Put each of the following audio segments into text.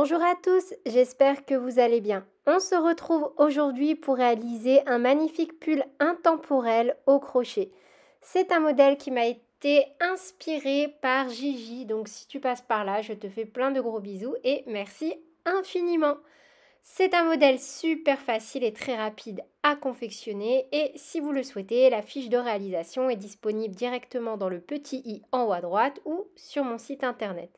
Bonjour à tous, j'espère que vous allez bien. On se retrouve aujourd'hui pour réaliser un magnifique pull intemporel au crochet. C'est un modèle qui m'a été inspiré par Gigi, donc si tu passes par là, je te fais plein de gros bisous et merci infiniment. C'est un modèle super facile et très rapide à confectionner et si vous le souhaitez, la fiche de réalisation est disponible directement dans le petit i en haut à droite ou sur mon site internet.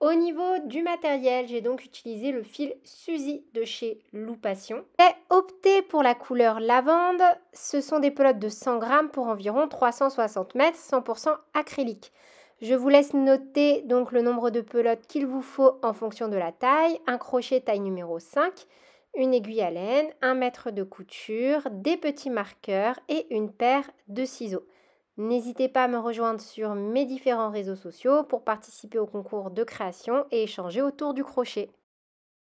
Au niveau du matériel, j'ai donc utilisé le fil Suzy de chez Loupation. J'ai opté pour la couleur lavande. Ce sont des pelotes de 100 grammes pour environ 360 mètres, 100% acrylique. Je vous laisse noter donc le nombre de pelotes qu'il vous faut en fonction de la taille. Un crochet taille numéro 5, une aiguille à laine, un mètre de couture, des petits marqueurs et une paire de ciseaux. N'hésitez pas à me rejoindre sur mes différents réseaux sociaux pour participer au concours de création et échanger autour du crochet.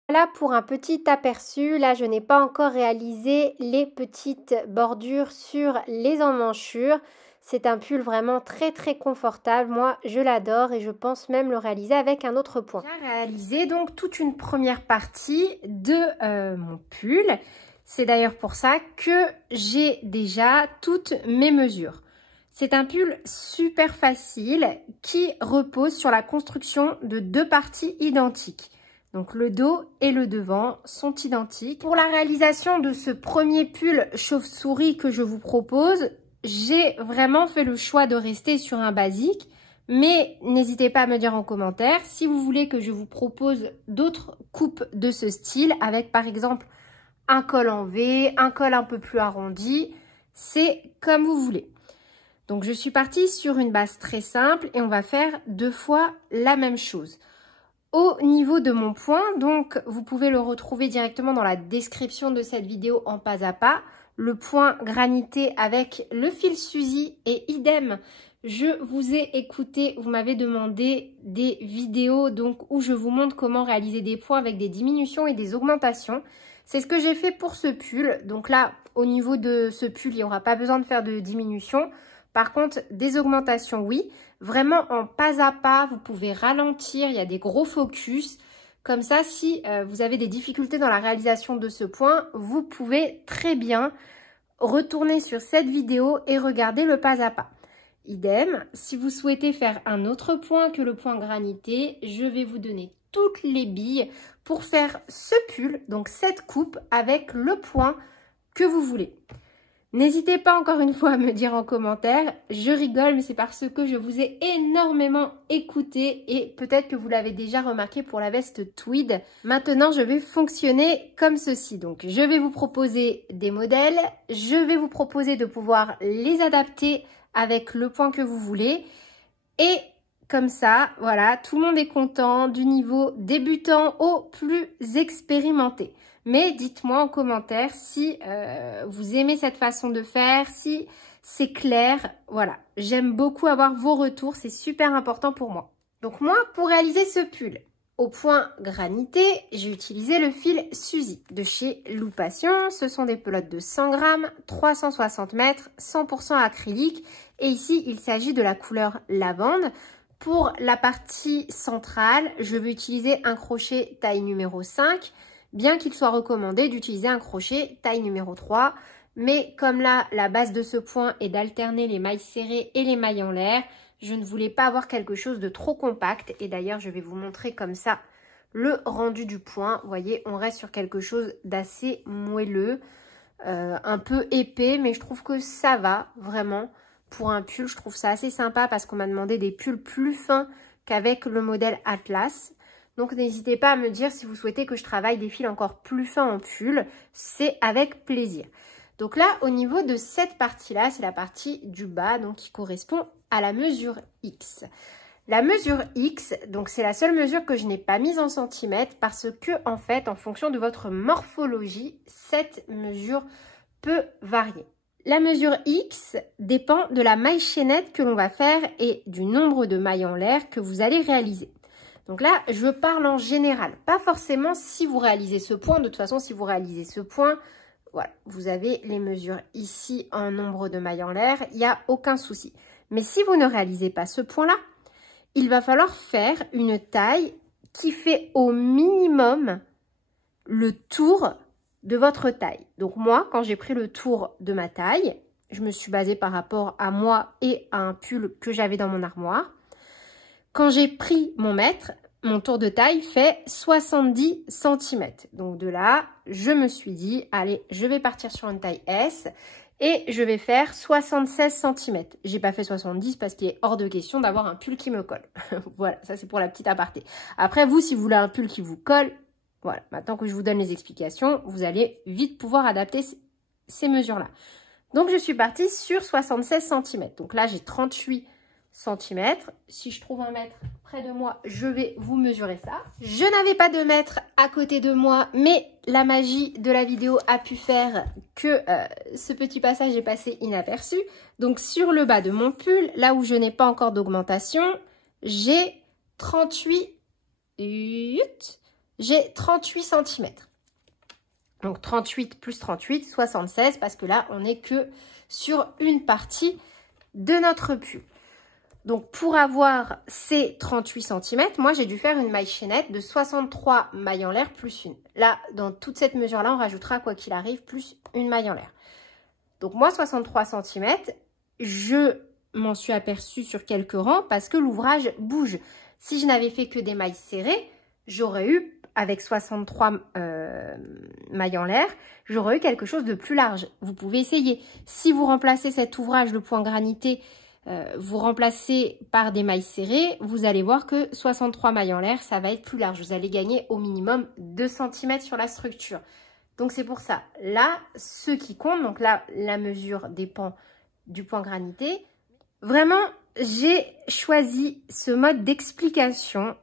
Voilà pour un petit aperçu. Là, je n'ai pas encore réalisé les petites bordures sur les emmanchures. C'est un pull vraiment très confortable. Moi, je l'adore et je pense même le réaliser avec un autre point. J'ai réalisé donc toute une première partie de mon pull. C'est d'ailleurs pour ça que j'ai déjà toutes mes mesures. C'est un pull super facile qui repose sur la construction de deux parties identiques. Donc le dos et le devant sont identiques. Pour la réalisation de ce premier pull chauve-souris que je vous propose, j'ai vraiment fait le choix de rester sur un basique. Mais n'hésitez pas à me dire en commentaire si vous voulez que je vous propose d'autres coupes de ce style avec par exemple un col en V, un col un peu plus arrondi. C'est comme vous voulez. Donc, je suis partie sur une base très simple et on va faire deux fois la même chose. Au niveau de mon point, donc, vous pouvez le retrouver directement dans la description de cette vidéo en pas à pas. Le point granité avec le fil Suzy et idem. Je vous ai écouté, vous m'avez demandé des vidéos donc où je vous montre comment réaliser des points avec des diminutions et des augmentations. C'est ce que j'ai fait pour ce pull. Donc là, au niveau de ce pull, il n'y aura pas besoin de faire de diminution. Par contre, des augmentations, oui. Vraiment en pas à pas, vous pouvez ralentir, il y a des gros focus. Comme ça, si vous avez des difficultés dans la réalisation de ce point, vous pouvez très bien retourner sur cette vidéo et regarder le pas à pas. Idem, si vous souhaitez faire un autre point que le point granité, je vais vous donner toutes les billes pour faire ce pull, donc cette coupe avec le point que vous voulez. N'hésitez pas encore une fois à me dire en commentaire, je rigole mais c'est parce que je vous ai énormément écouté et peut-être que vous l'avez déjà remarqué pour la veste tweed. Maintenant je vais fonctionner comme ceci, donc je vais vous proposer des modèles, je vais vous proposer de pouvoir les adapter avec le point que vous voulez et comme ça, voilà, tout le monde est content du niveau débutant au plus expérimenté. Mais dites-moi en commentaire si vous aimez cette façon de faire, si c'est clair. Voilà, j'aime beaucoup avoir vos retours, c'est super important pour moi. Donc moi, pour réaliser ce pull, au point granité, j'ai utilisé le fil Suzy de chez Loupation. Ce sont des pelotes de 100 grammes, 360 mètres, 100% acrylique. Et ici, il s'agit de la couleur lavande. Pour la partie centrale, je vais utiliser un crochet taille numéro 5. Bien qu'il soit recommandé d'utiliser un crochet taille numéro 3. Mais comme là, la base de ce point est d'alterner les mailles serrées et les mailles en l'air, je ne voulais pas avoir quelque chose de trop compact. Et d'ailleurs, je vais vous montrer comme ça le rendu du point. Vous voyez, on reste sur quelque chose d'assez moelleux, un peu épais, mais je trouve que ça va vraiment. Pour un pull, je trouve ça assez sympa parce qu'on m'a demandé des pulls plus fins qu'avec le modèle Atlas. Donc, n'hésitez pas à me dire si vous souhaitez que je travaille des fils encore plus fins en pull. C'est avec plaisir. Donc là, au niveau de cette partie-là, c'est la partie du bas, donc qui correspond à la mesure X. La mesure X, donc c'est la seule mesure que je n'ai pas mise en centimètres parce que, en fait, en fonction de votre morphologie, cette mesure peut varier. La mesure X dépend de la maille chaînette que l'on va faire et du nombre de mailles en l'air que vous allez réaliser. Donc là, je parle en général, pas forcément si vous réalisez ce point. De toute façon, si vous réalisez ce point, voilà, vous avez les mesures ici en nombre de mailles en l'air, il n'y a aucun souci. Mais si vous ne réalisez pas ce point-là, il va falloir faire une taille qui fait au minimum le tour de votre taille. Donc moi, quand j'ai pris le tour de ma taille, je me suis basée par rapport à moi et à un pull que j'avais dans mon armoire. Quand j'ai pris mon mètre, mon tour de taille fait 70 cm. Donc de là, je me suis dit, allez, je vais partir sur une taille S et je vais faire 76 cm. J'ai pas fait 70 parce qu'il est hors de question d'avoir un pull qui me colle. Voilà, ça c'est pour la petite aparté. Après, vous, si vous voulez un pull qui vous colle, voilà, maintenant que je vous donne les explications, vous allez vite pouvoir adapter ces mesures-là. Donc, je suis partie sur 76 cm. Donc là, j'ai 38 cm. Si je trouve un mètre près de moi, je vais vous mesurer ça. Je n'avais pas de mètre à côté de moi, mais la magie de la vidéo a pu faire que ce petit passage est passé inaperçu. Donc, sur le bas de mon pull, là où je n'ai pas encore d'augmentation, j'ai 38 cm. Donc 38 plus 38, 76, parce que là, on n'est que sur une partie de notre pull. Donc pour avoir ces 38 cm, moi j'ai dû faire une maille chaînette de 63 mailles en l'air plus une. Là, dans toute cette mesure-là, on rajoutera quoi qu'il arrive plus une maille en l'air. Donc moi, 63 cm, je m'en suis aperçue sur quelques rangs parce que l'ouvrage bouge. Si je n'avais fait que des mailles serrées, j'aurais eu, avec 63 mailles en l'air, j'aurais eu quelque chose de plus large. Vous pouvez essayer. Si vous remplacez cet ouvrage, le point granité, vous remplacez par des mailles serrées, vous allez voir que 63 mailles en l'air, ça va être plus large. Vous allez gagner au minimum 2 cm sur la structure. Donc c'est pour ça. Là, ce qui compte, donc là, la mesure dépend du point granité. Vraiment, j'ai choisi ce mode d'explication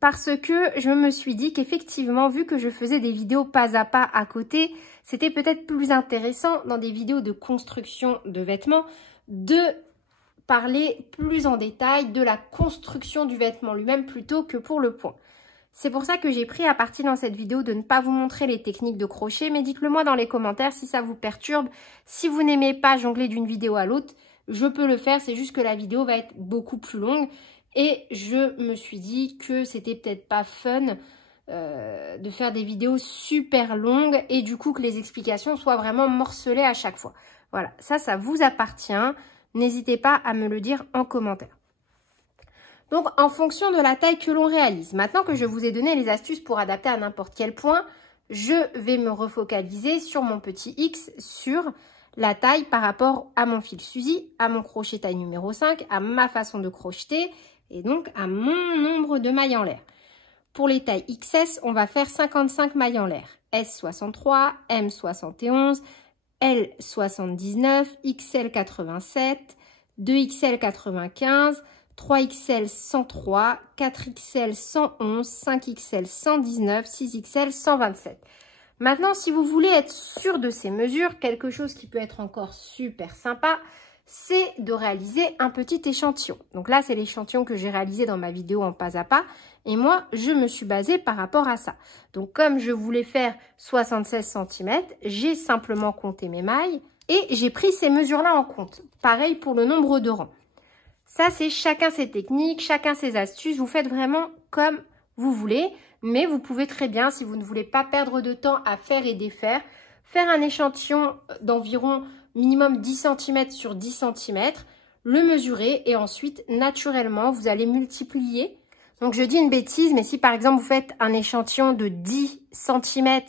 parce que je me suis dit qu'effectivement, vu que je faisais des vidéos pas à pas à côté, c'était peut-être plus intéressant dans des vidéos de construction de vêtements de parler plus en détail de la construction du vêtement lui-même plutôt que pour le point. C'est pour ça que j'ai pris à partie dans cette vidéo de ne pas vous montrer les techniques de crochet, mais dites-le moi dans les commentaires si ça vous perturbe. Si vous n'aimez pas jongler d'une vidéo à l'autre, je peux le faire, c'est juste que la vidéo va être beaucoup plus longue. Et je me suis dit que c'était peut-être pas fun de faire des vidéos super longues et du coup que les explications soient vraiment morcelées à chaque fois. Voilà, ça vous appartient. N'hésitez pas à me le dire en commentaire. Donc, en fonction de la taille que l'on réalise, maintenant que je vous ai donné les astuces pour adapter à n'importe quel point, je vais me refocaliser sur mon petit X, sur la taille par rapport à mon fil Suzy, à mon crochet taille numéro 5, à ma façon de crocheter et donc à mon nombre de mailles en l'air. Pour les tailles XS, on va faire 55 mailles en l'air. S 63, M 71, L 79, XL 87, 2XL 95, 3XL 103, 4XL 111, 5XL 119, 6XL 127. Maintenant, si vous voulez être sûr de ces mesures, quelque chose qui peut être encore super sympa, c'est de réaliser un petit échantillon. Donc là, c'est l'échantillon que j'ai réalisé dans ma vidéo en pas à pas. Et moi, je me suis basée par rapport à ça. Donc, comme je voulais faire 76 cm, j'ai simplement compté mes mailles et j'ai pris ces mesures-là en compte. Pareil pour le nombre de rangs. Ça, c'est chacun ses techniques, chacun ses astuces. Vous faites vraiment comme vous voulez. Mais vous pouvez très bien, si vous ne voulez pas perdre de temps à faire et défaire, faire un échantillon d'environ minimum 10 cm sur 10 cm, le mesurer et ensuite, naturellement, vous allez multiplier. Donc, je dis une bêtise, mais si par exemple, vous faites un échantillon de 10 cm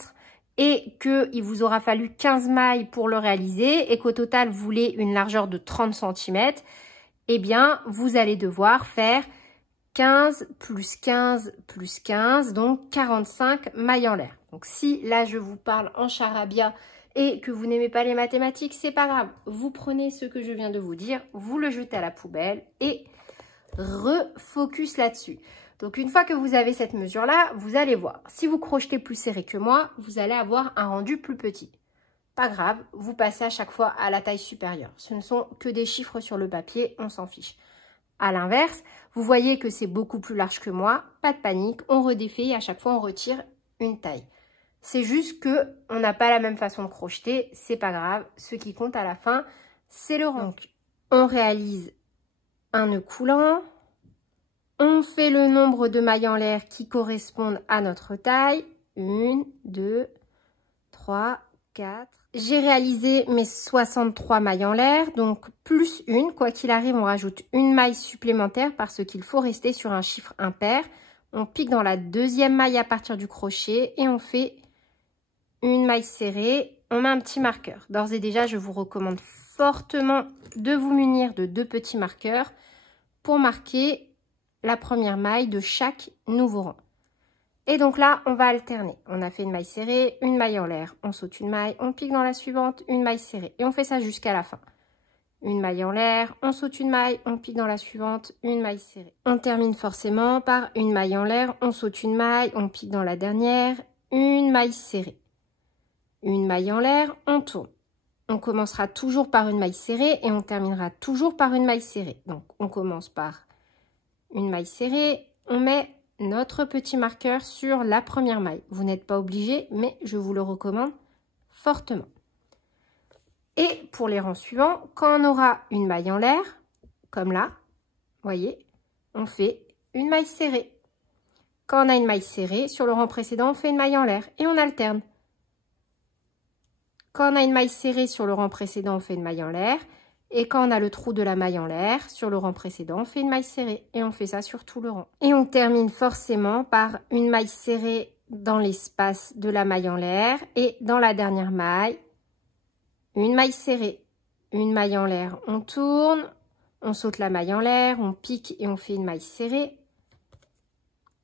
et qu'il vous aura fallu 15 mailles pour le réaliser et qu'au total, vous voulez une largeur de 30 cm, eh bien, vous allez devoir faire 15 plus 15 plus 15, donc 45 mailles en l'air. Donc, si là, je vous parle en charabia et que vous n'aimez pas les mathématiques, c'est pas grave. Vous prenez ce que je viens de vous dire, vous le jetez à la poubelle et refocus là-dessus. Donc, une fois que vous avez cette mesure-là, vous allez voir. Si vous crochetez plus serré que moi, vous allez avoir un rendu plus petit. Pas grave, vous passez à chaque fois à la taille supérieure. Ce ne sont que des chiffres sur le papier, on s'en fiche. À l'inverse, vous voyez que c'est beaucoup plus large que moi, pas de panique, on redéfait et à chaque fois on retire une taille. C'est juste que on n'a pas la même façon de crocheter, c'est pas grave. Ce qui compte à la fin, c'est le rendu. Donc, on réalise un nœud coulant, On fait le nombre de mailles en l'air qui correspondent à notre taille. 1, 2, 3, 4. J'ai réalisé mes 63 mailles en l'air, donc plus une. Quoi qu'il arrive, on rajoute une maille supplémentaire parce qu'il faut rester sur un chiffre impair. On pique dans la deuxième maille à partir du crochet et on fait une maille serrée. On met un petit marqueur. D'ores et déjà, je vous recommande fortement de vous munir de 2 petits marqueurs pour marquer la première maille de chaque nouveau rang. Et donc là, on va alterner. On a fait une maille serrée, une maille en l'air, on saute une maille, on pique dans la suivante, une maille serrée. Et on fait ça jusqu'à la fin. Une maille en l'air, on saute une maille, on pique dans la suivante, une maille serrée. On termine forcément par une maille en l'air, on saute une maille, on pique dans la dernière, une maille serrée. Une maille en l'air, on tourne. On commencera toujours par une maille serrée et on terminera toujours par une maille serrée. Donc, on commence par une maille serrée, on met notre petit marqueur sur la première maille. Vous n'êtes pas obligé, mais je vous le recommande fortement. Et pour les rangs suivants, quand on aura une maille en l'air, comme là, voyez, on fait une maille serrée. Quand on a une maille serrée, sur le rang précédent, on fait une maille en l'air et on alterne. Quand on a une maille serrée sur le rang précédent, on fait une maille en l'air. Et quand on a le trou de la maille en l'air, sur le rang précédent, on fait une maille serrée. Et on fait ça sur tout le rang. Et on termine forcément par une maille serrée dans l'espace de la maille en l'air. Et dans la dernière maille, une maille serrée. Une maille en l'air, on tourne, on saute la maille en l'air, on pique et on fait une maille serrée.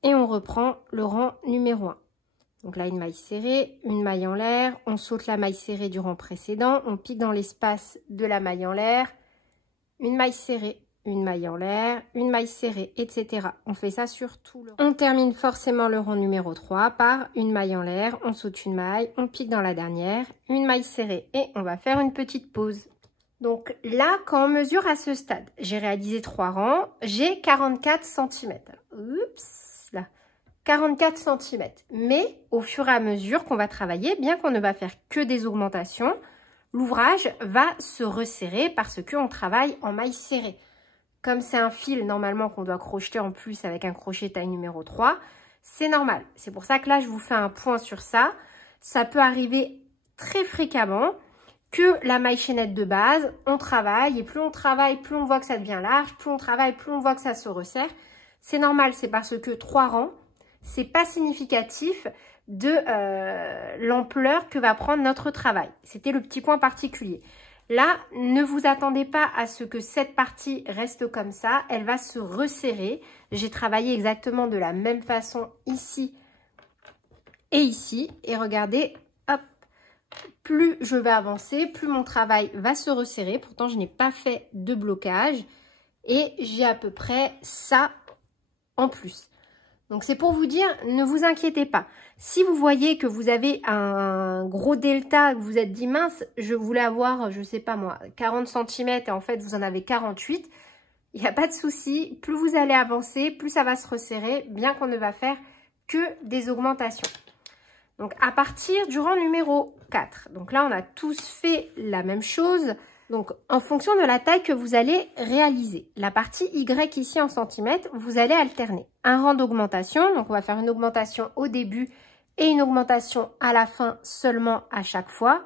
Et on reprend le rang numéro 1. Donc là, une maille serrée, une maille en l'air, on saute la maille serrée du rang précédent, on pique dans l'espace de la maille en l'air, une maille serrée, une maille en l'air, une maille serrée, etc. On fait ça sur tout le rang. On termine forcément le rang numéro 3 par une maille en l'air, on saute une maille, on pique dans la dernière, une maille serrée et on va faire une petite pause. Donc là, quand on mesure à ce stade, j'ai réalisé 3 rangs, j'ai 44 cm. Oups, là. 44 cm. Mais au fur et à mesure qu'on va travailler, bien qu'on ne va faire que des augmentations, l'ouvrage va se resserrer parce qu'on travaille en maille serrée. Comme c'est un fil normalement qu'on doit crocheter en plus avec un crochet taille numéro 3, c'est normal. C'est pour ça que là, je vous fais un point sur ça. Ça peut arriver très fréquemment que la maille chaînette de base, on travaille et plus on travaille, plus on voit que ça devient large, plus on travaille, plus on voit que ça se resserre. C'est normal, c'est parce que 3 rangs, c'est pas significatif de l'ampleur que va prendre notre travail. C'était le petit point particulier. Là, ne vous attendez pas à ce que cette partie reste comme ça. Elle va se resserrer. J'ai travaillé exactement de la même façon ici et ici. Et regardez, hop, plus je vais avancer, plus mon travail va se resserrer. Pourtant, je n'ai pas fait de blocage. Et j'ai à peu près ça en plus. Donc, c'est pour vous dire, ne vous inquiétez pas. Si vous voyez que vous avez un gros delta, que vous êtes dit mince, je voulais avoir, je sais pas moi, 40 cm et en fait, vous en avez 48, il n'y a pas de souci. Plus vous allez avancer, plus ça va se resserrer, bien qu'on ne va faire que des augmentations. Donc, à partir du rang numéro 4. Donc là, on a tous fait la même chose. Donc, en fonction de la taille que vous allez réaliser, la partie Y ici en centimètres, vous allez alterner. Un rang d'augmentation, donc on va faire une augmentation au début et une augmentation à la fin seulement à chaque fois.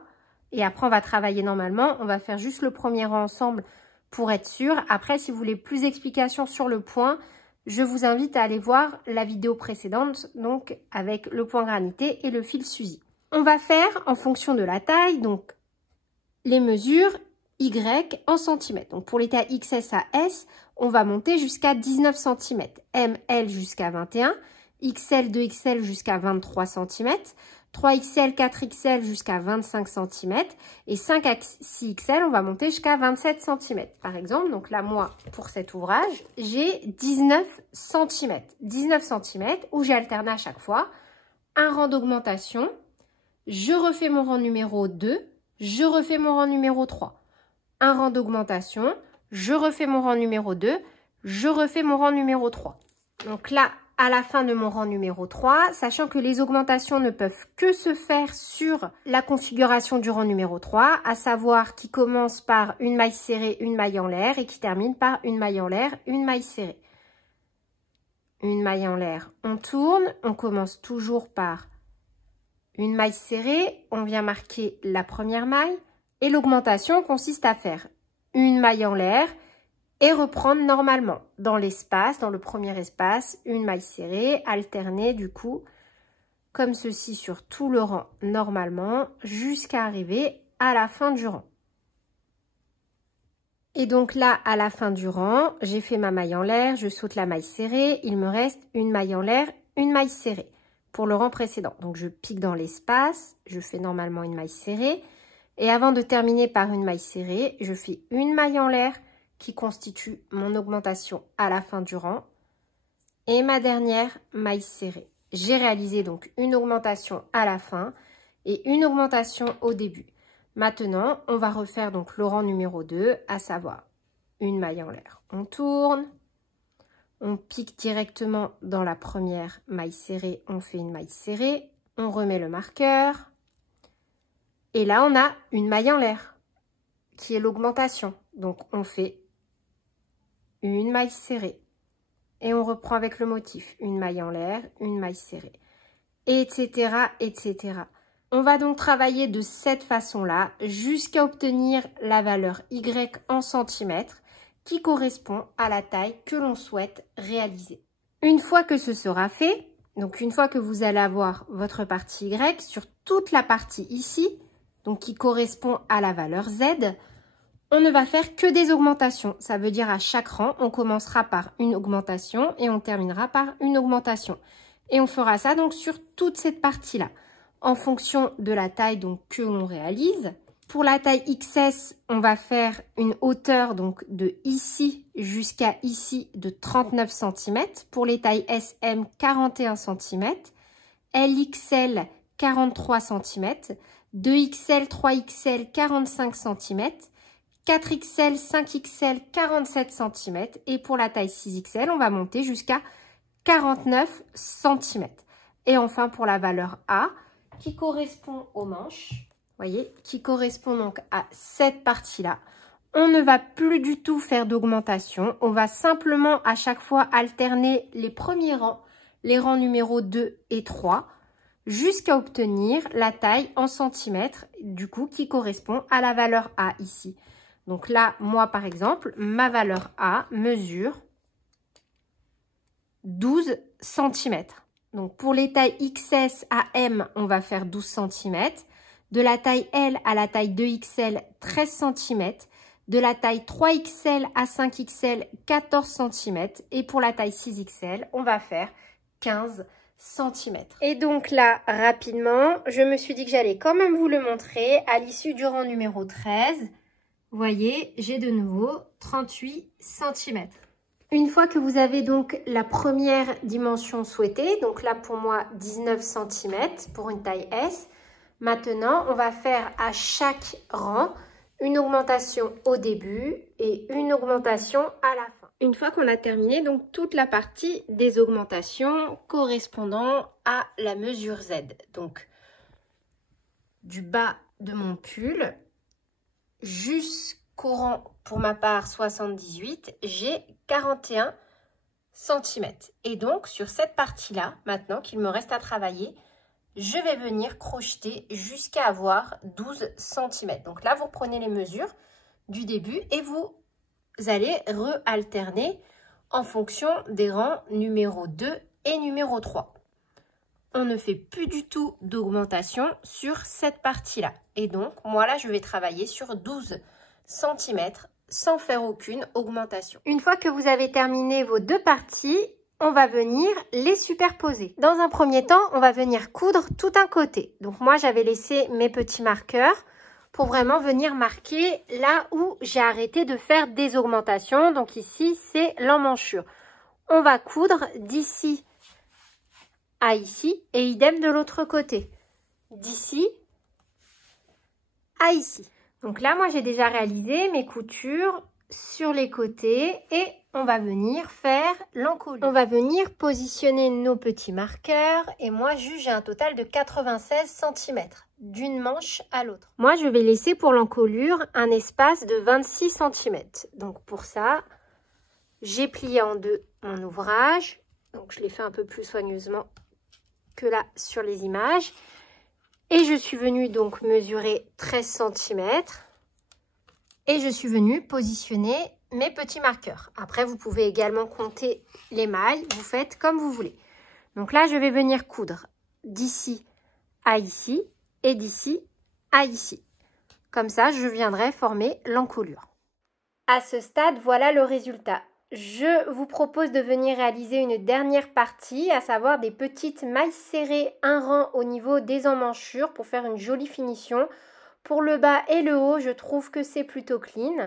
Et après, on va travailler normalement. On va faire juste le premier rang ensemble pour être sûr. Après, si vous voulez plus d'explications sur le point, je vous invite à aller voir la vidéo précédente, donc avec le point granité et le fil Suzy. On va faire en fonction de la taille, donc les mesures Y en centimètres. Donc pour les tailles XS à S, on va monter jusqu'à 19 cm, M, L jusqu'à 21, XL, 2XL jusqu'à 23 cm, 3XL, 4XL jusqu'à 25 cm et 5 à 6XL, on va monter jusqu'à 27 cm. Par exemple, donc là, moi, pour cet ouvrage, j'ai 19 cm. 19 cm où j'ai alterné à chaque fois un rang d'augmentation. Je refais mon rang numéro 2, je refais mon rang numéro 3. Un rang d'augmentation, je refais mon rang numéro 2, je refais mon rang numéro 3. Donc là, à la fin de mon rang numéro 3, sachant que les augmentations ne peuvent que se faire sur la configuration du rang numéro 3, à savoir qui commence par une maille serrée, une maille en l'air et qui termine par une maille en l'air, une maille serrée. une maille en l'air, on tourne, on commence toujours par une maille serrée, on vient marquer la première maille et l'augmentation consiste à faire une maille en l'air et reprendre normalement dans l'espace, dans le premier espace, une maille serrée, alterner du coup comme ceci sur tout le rang normalement jusqu'à arriver à la fin du rang. Et donc là, à la fin du rang, j'ai fait ma maille en l'air, je saute la maille serrée, il me reste une maille en l'air, une maille serrée pour le rang précédent. Donc je pique dans l'espace, je fais normalement une maille serrée et avant de terminer par une maille serrée, je fais une maille en l'air qui constitue mon augmentation à la fin du rang et ma dernière maille serrée. J'ai réalisé donc une augmentation à la fin et une augmentation au début. Maintenant, on va refaire donc le rang numéro 2, à savoir une maille en l'air. On tourne, on pique directement dans la première maille serrée, on fait une maille serrée, on remet le marqueur. Et là, on a une maille en l'air qui est l'augmentation. Donc, on fait une maille serrée et on reprend avec le motif. Une maille en l'air, une maille serrée, etc., etc. On va donc travailler de cette façon-là jusqu'à obtenir la valeur Y en centimètres qui correspond à la taille que l'on souhaite réaliser. Une fois que ce sera fait, donc une fois que vous allez avoir votre partie Y sur toute la partie ici, donc qui correspond à la valeur Z, on ne va faire que des augmentations. Ça veut dire à chaque rang, on commencera par une augmentation et on terminera par une augmentation. Et on fera ça donc sur toute cette partie-là, en fonction de la taille donc que l'on réalise. Pour la taille XS, on va faire une hauteur donc de ici jusqu'à ici de 39 cm. Pour les tailles SM, 41 cm. LXL, 43 cm. 2XL, 3XL, 45 cm. 4XL, 5XL, 47 cm. Et pour la taille 6XL, on va monter jusqu'à 49 cm. Et enfin, pour la valeur A, qui correspond aux manches, voyez, qui correspond donc à cette partie-là. On ne va plus du tout faire d'augmentation. On va simplement à chaque fois alterner les premiers rangs, les rangs numéro 2 et 3, jusqu'à obtenir la taille en centimètres, du coup, qui correspond à la valeur A ici. Donc là, moi, par exemple, ma valeur A mesure 12 cm. Donc, pour les tailles XS à M, on va faire 12 cm. De la taille L à la taille 2XL, 13 cm. De la taille 3XL à 5XL, 14 cm. Et pour la taille 6XL, on va faire 15 cm. Et donc là, rapidement, je me suis dit que j'allais quand même vous le montrer à l'issue du rang numéro 13. Vous voyez, j'ai de nouveau 38 cm. Une fois que vous avez donc la première dimension souhaitée, donc là pour moi 19 cm pour une taille S, maintenant on va faire à chaque rang une augmentation au début et une augmentation à la fin. Une fois qu'on a terminé donc toute la partie des augmentations correspondant à la mesure Z. Donc du bas de mon pull jusqu'au rang, pour ma part 78, j'ai 41 cm. Et donc, sur cette partie-là, maintenant qu'il me reste à travailler, je vais venir crocheter jusqu'à avoir 12 cm. Donc là, vous reprenez les mesures du début et vous allez re-alterner en fonction des rangs numéro 2 et numéro 3. On ne fait plus du tout d'augmentation sur cette partie-là. Et donc, moi là, je vais travailler sur 12 cm sans faire aucune augmentation. Une fois que vous avez terminé vos deux parties, on va venir les superposer. Dans un premier temps, on va venir coudre tout un côté. Donc moi, j'avais laissé mes petits marqueurs pour vraiment venir marquer là où j'ai arrêté de faire des augmentations. Donc ici, c'est l'emmanchure. On va coudre d'ici à ici et idem de l'autre côté. D'ici à ici. Donc là, moi, j'ai déjà réalisé mes coutures sur les côtés et on va venir faire l'encolure. On va venir positionner nos petits marqueurs et moi, j'ai un total de 96 cm d'une manche à l'autre. Moi, je vais laisser pour l'encolure un espace de 26 cm. Donc pour ça, j'ai plié en deux mon ouvrage Donc je l'ai fait un peu plus soigneusement que là sur les images. Et je suis venue donc mesurer 13 cm. Et je suis venue positionner mes petits marqueurs. Après, vous pouvez également compter les mailles. Vous faites comme vous voulez. Donc là, je vais venir coudre d'ici à ici et d'ici à ici. Comme ça, je viendrai former l'encolure. À ce stade, voilà le résultat. Je vous propose de venir réaliser une dernière partie, à savoir des petites mailles serrées, un rang au niveau des emmanchures pour faire une jolie finition. Pour le bas et le haut, je trouve que c'est plutôt clean.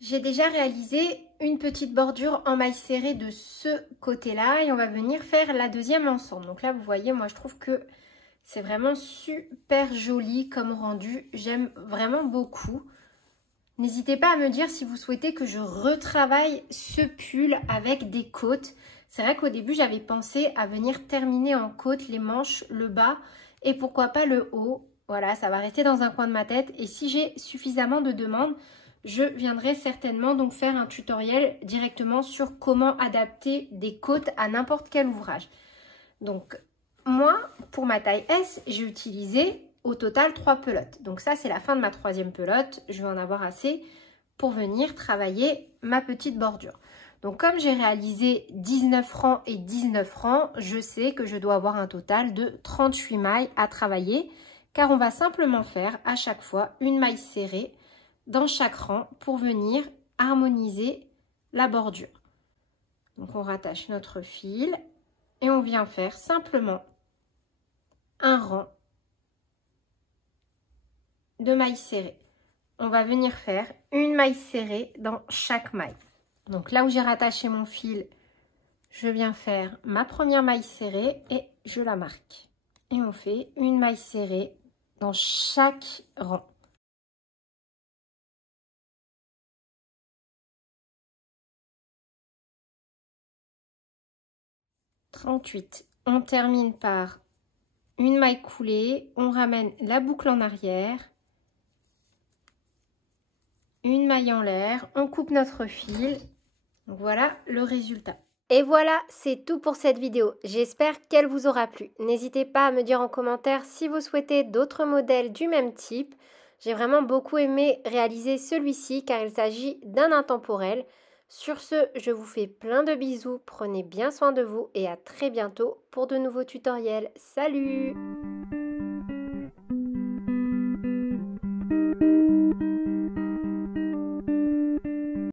J'ai déjà réalisé une petite bordure en mailles serrées de ce côté-là et on va venir faire la deuxième ensemble. Donc là, vous voyez, moi je trouve que c'est vraiment super joli comme rendu. J'aime vraiment beaucoup. N'hésitez pas à me dire si vous souhaitez que je retravaille ce pull avec des côtes. C'est vrai qu'au début, j'avais pensé à venir terminer en côte les manches, le bas et pourquoi pas le haut. Voilà, ça va rester dans un coin de ma tête. Et si j'ai suffisamment de demandes, je viendrai certainement donc faire un tutoriel directement sur comment adapter des côtes à n'importe quel ouvrage. Donc, moi, pour ma taille S, j'ai utilisé au total 3 pelotes. Donc ça, c'est la fin de ma 3e pelote. Je vais en avoir assez pour venir travailler ma petite bordure. Donc comme j'ai réalisé 19 rangs et 19 rangs, je sais que je dois avoir un total de 38 mailles à travailler, car on va simplement faire à chaque fois une maille serrée dans chaque rang pour venir harmoniser la bordure. Donc on rattache notre fil et on vient faire simplement un rang de mailles serrées. On va venir faire une maille serrée dans chaque maille. Donc là où j'ai rattaché mon fil, je viens faire ma première maille serrée et je la marque. Et on fait une maille serrée dans chaque rang. « 38. On termine par une maille coulée, on ramène la boucle en arrière, une maille en l'air, on coupe notre fil. Donc voilà le résultat. Et voilà, c'est tout pour cette vidéo. J'espère qu'elle vous aura plu. N'hésitez pas à me dire en commentaire si vous souhaitez d'autres modèles du même type. J'ai vraiment beaucoup aimé réaliser celui-ci car il s'agit d'un intemporel. Sur ce, je vous fais plein de bisous, prenez bien soin de vous et à très bientôt pour de nouveaux tutoriels. Salut!